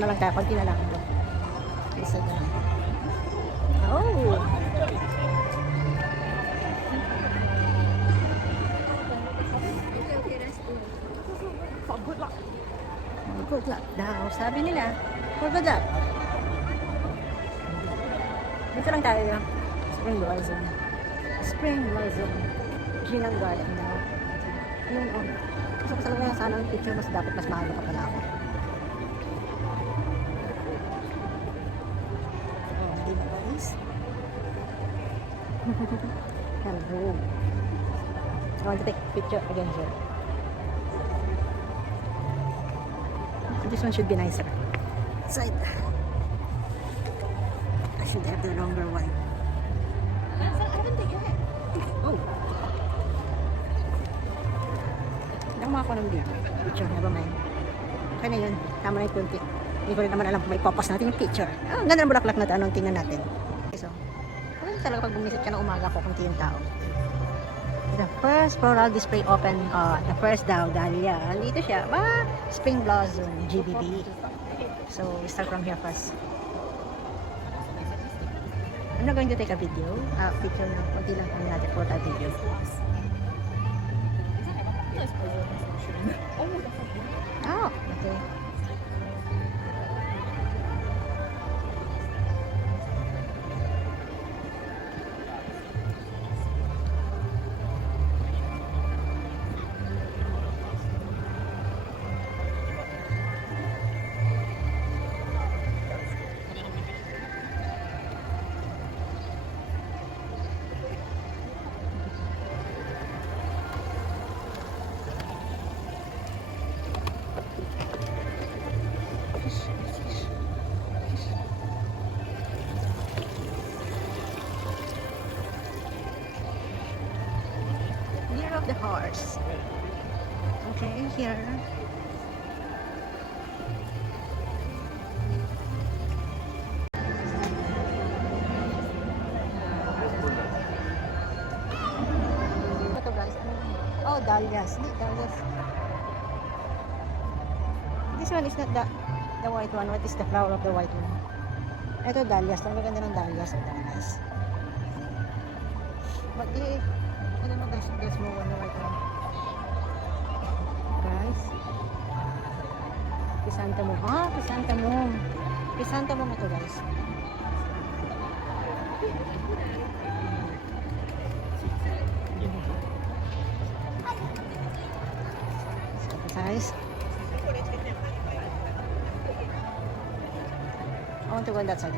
na lang tayo, konti na lang. Isa na lang. Oh! Good luck. Good luck daw. Sabi nila, for good luck. Dito lang tayo. Spring Blossom. Spring Blossom. Ginang Garden. Yun, oh. Gusto ko talaga sana ang picture, mas dapat mas mahalo ka pala ako. Oh, di ba guys? Hello. I want to take a picture again here. This one should be nicer. Side. I should have the longer one. Oh. Hindi ako makakuha ng picture. Never mind. Okay na yun. Tama na yung kunti. Hindi ko rin naman alam kung may popost natin yung picture. Oh, ganda ng bulaklak na ito. Anong tingnan natin. So, maganda talaga pag bumisit ka ng umaga ko kung yung tao. The first floral display open, the first daw, dahlia. Dito siya, Spring Blossom, GBB. So, we start from here first. I'm not going to take a video, picture na, kunti lang kami natin for that video. Oh, okay. Year of the horse. Okay, here. Ito guys, oh, dahlias. Dahlias. This one is not the white one. What is the flower of the white one? Ito dahlias. Ang maganda ng dahlias. Dahlias. But I don't know, there's more on the white one. Guys. Chrysanthemum. Chrysanthemum. Chrysanthemum ito guys. Guys. I want to go on that side.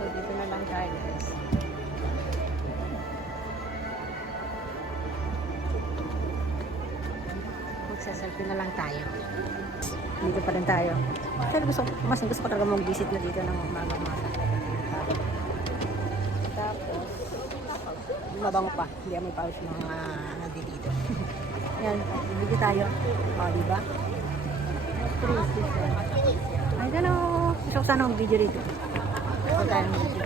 So, dito na lang tayo guys. Magsaselfie na lang tayo. Dito pa rin tayo. Pero mas gusto ko talaga mag-visit na dito ng umaga-umaga. Tapos, mabango pa. Hindi may pawis mga nandito. Yan, dito tayo. O, diba? I don't know. Gusto ko sana mag-video dito. Gusto tayo mag-video.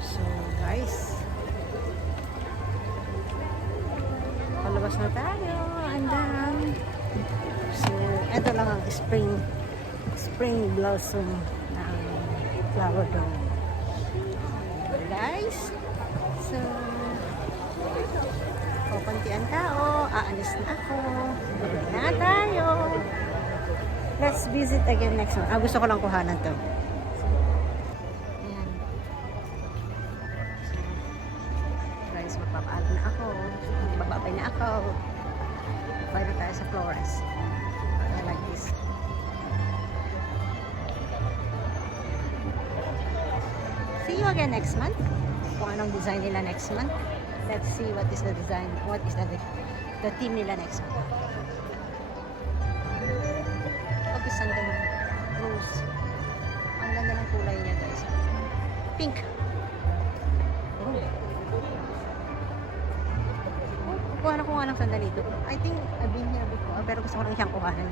So, guys. Palabas na tayo. And then, so, eto lang ang spring blossom ng flower dome. Guys. So, kukuntian tao. Aalis na ako. Balik na tayo. Let's visit again next month. Gusto ko lang kuhanan to. Ayan. So, guys, magpapaalam na ako. Bababay na ako. Pwede tayo sa Flores. I like this. See you again next month. Kung anong design nila next month. Let's see what is the design, what is the theme nila next month. Chrysanthemum rose. Ang ganda ng kulay niya guys. Pink. Kuha na ko nga ng sandali dito. I think I've been here before, pero gusto ko lang siyang kuhanan.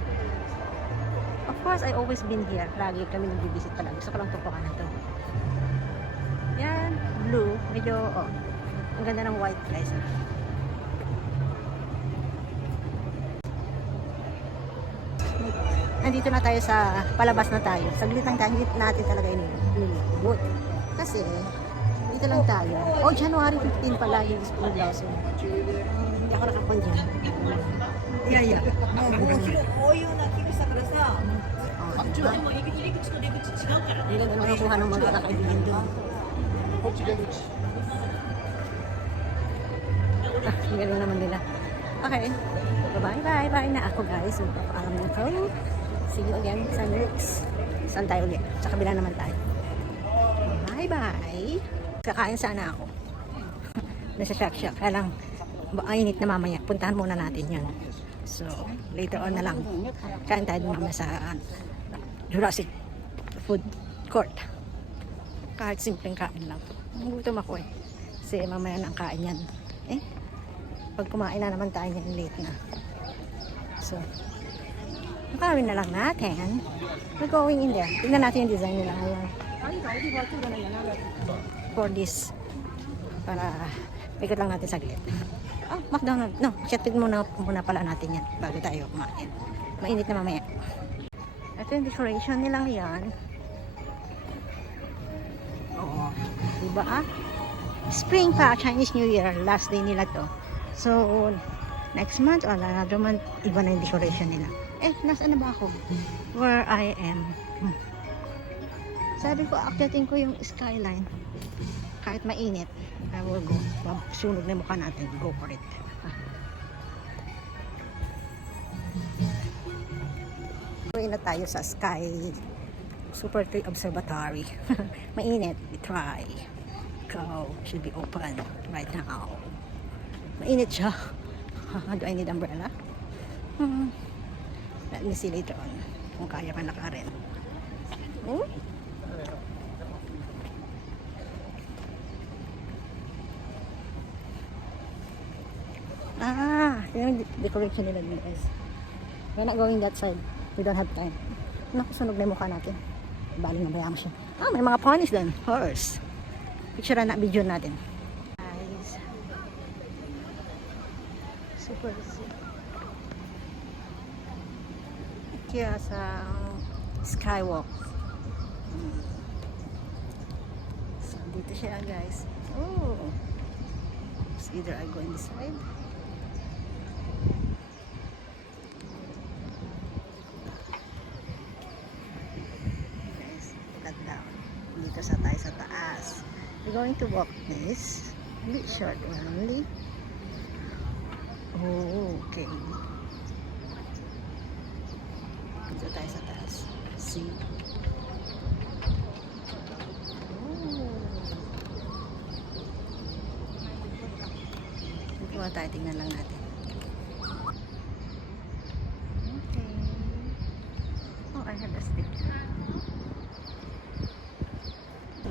Of course, I always been here. Lagi kami nag-visit pala. Gusto ko lang ito kuhanan to. Yan, blue. Medyo, ang ganda ng white guys. nandito na tayo sa palabas na tayo. Saglit lang tayo, hindi natin talaga inilibot. Kasi, dito lang tayo. Oh, January 15 pala yung school blossom. Hindi ako nakapan dyan. Yeah. もうこういう鳴き草からさ、でも入り口と出口違うからね。 Hindi lang nakukuha ng mga kakaibigan doon. Ang galing naman nila. Okay. Bye-bye na ako guys. Magpapaalam na ako. See you again sa next. Saan tayo ulit? Sa kabila naman tayo. Bye-bye. Kakain sana ako. Nasa shack. Kaya lang, mainit na mamaya. Puntahan muna natin yun. So, later on na lang. Kain tayo muna sa Jurassic Food Court. Kahit simpleng kain lang. Gutom ako eh. Kasi mamaya na ang kain yan. Pag kumain na naman tayo yan, late na. So, makawin na lang natin. We're going in there. Tignan natin yung design nila ngayon. For this. Para, ikot lang natin saglit. Oh, McDonald's. No, chatid muna pala natin yan bago tayo kumain. Mainit na mamaya. Ito yung decoration nila ngayon. Oo. Diba Spring pa, Chinese New Year. Last day nila to. So, next month or another month, iba na yung decoration nila. Nasaan na ba ako? Where I am. Sabi ko, akyatin ko yung skyline. Kahit mainit, I will go. Sunog na yung mukha natin. Go for it. Uwi na tayo sa Sky Super Tree Observatory. Mainit. We try. Go. Should be open right now. Mainit siya. Do I need umbrella? Let me see later on. Kung kaya pa nakarin. Yung decoration nila dito guys. We're not going that side. We don't have time. Nakusunog na yung mukha natin. Baling na bayang siya. May mga ponies din. Horse. Picture na video natin. Guys. Super. Kaya sa skywalk. So, dito siya guys. Oh. So, either I go in this side. Dito sa tayo sa taas. We're going to walk this. A bit short only. Oh, okay. Dito tayo sa taas. See? Dito tayo, tingnan lang natin. Okay. Oh, I have a sticker.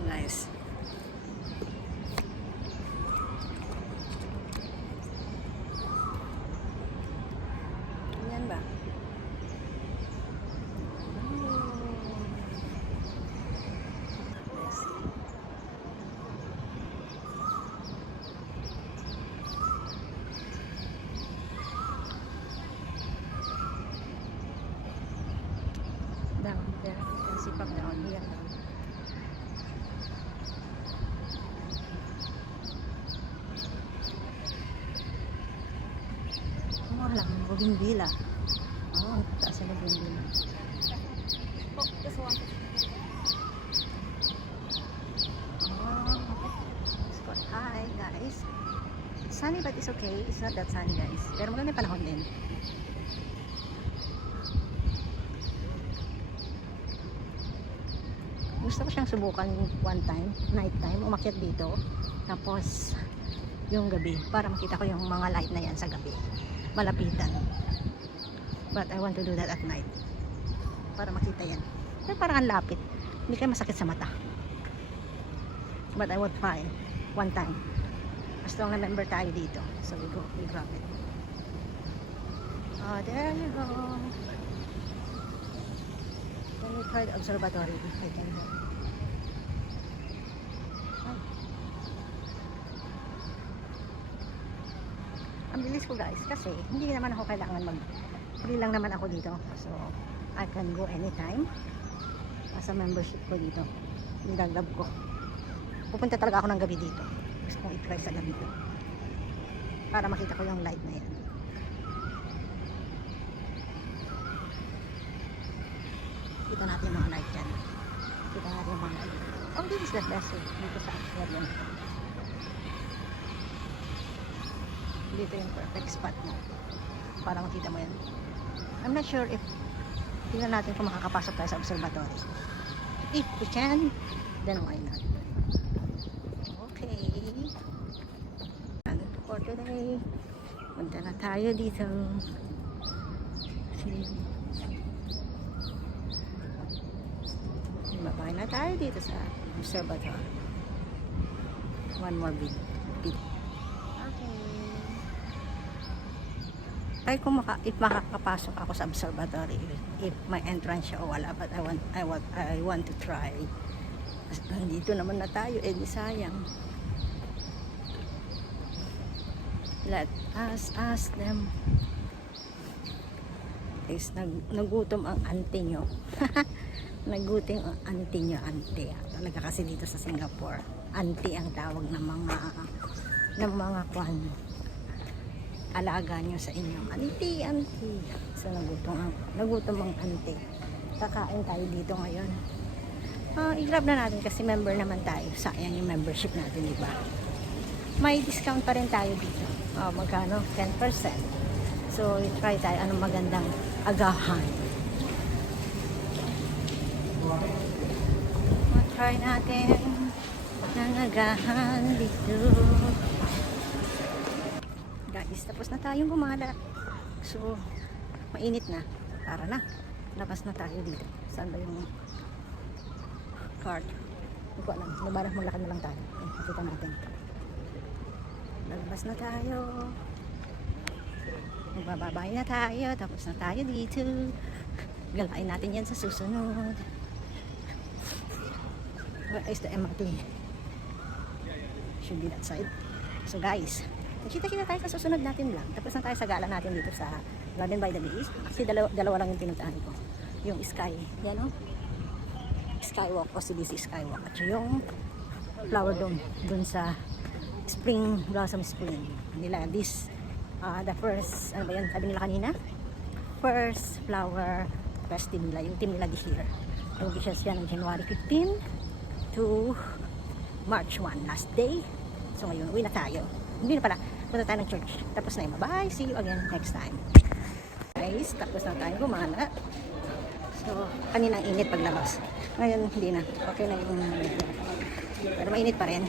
Nice. Ayan ba? Yes. Down there. You can see from down here. Bougainvillea. Oh, taas na Bougainvillea. Oh, this one. Scott, hi guys. It's sunny but it's okay. It's not that sunny guys. Pero maganda panahon din. Gusto ko siyang subukan one time, night time, umakyat dito. Tapos, yung gabi, para makita ko yung mga light na yan sa gabi. Malapitan. But I want to do that at night. Para makita yan. Pero parang ang lapit. Hindi kayo masakit sa mata. But I would try one time. As long na member tayo dito. So we grab it. Oh, there you go. Can we try the observatory if I can go? Ang bilis ko guys kasi hindi naman ako kailangan free lang naman ako dito. So I can go anytime. Sa membership ko dito. Nilaglab ko. Pupunta talaga ako ng gabi dito. Gusto kong i-try sa gabi ko. Para makita ko yung light na yan. Kita natin yung mga light dyan. Kita natin yung mga light. Oh, this is the best way. Dito sa aquarium. Dito yung perfect spot mo. Para makita mo yan. I'm not sure if tingnan natin kung makakapasok tayo sa observatory. If we can, then why not? Okay. Ano for today? Punta na tayo dito. Babay na tayo dito sa observatory. One more bit. Okay. Try ko if makakapasok ako sa observatory, if my entrance siya o wala, but I want to try. Dito naman na tayo, di sayang. Let us ask them. Guys, nagutom ang auntie nyo. Nagutom ang auntie nyo, auntie. Talaga kasi dito sa Singapore, auntie ang tawag ng mga kwan. Alaga nyo sa inyo. Auntie, auntie. So, nagutom ang auntie. Kakain tayo dito ngayon. I-grab na natin kasi member naman tayo. Sayang yung membership natin, di ba? May discount pa rin tayo dito. Magkano? 10%. So, i-try tayo anong magandang agahan. Try natin ng agahan dito. Guys, tapos na tayong gumala. So, mainit na. Tara na. Labas na tayo dito. Saan ba yung cart? Hindi ko alam. Nabarang maglakad na lang tayo. Nakita natin. Labas na tayo. Magbababay na tayo. Tapos na tayo dito. Galain natin yan sa susunod. Where is the MRT? Should be that side. So guys, kita-kita tayo sa susunod natin lang. Tapos na tayo sa gala natin dito sa Garden by the Beach. Kasi dalawa lang yung pinuntahan ko. Yung Sky, yan o. Skywalk o CBC Skywalk. At yung Flower Dome dun sa Spring Blossom Spring. Nila this, the first, ano ba yan, sabi nila kanina? First Flower Festival nila, yung team nila this year. Nag-umpisa siya ng January 15 to March 1, last day. So ngayon, uwi na tayo. Hindi na pala, punta tayo ng church. Tapos na yun. Bye, see you again next time. Guys, tapos na tayo gumana. So, kaninang init paglabas. Ngayon, hindi na. Okay na yung pero mainit pa rin.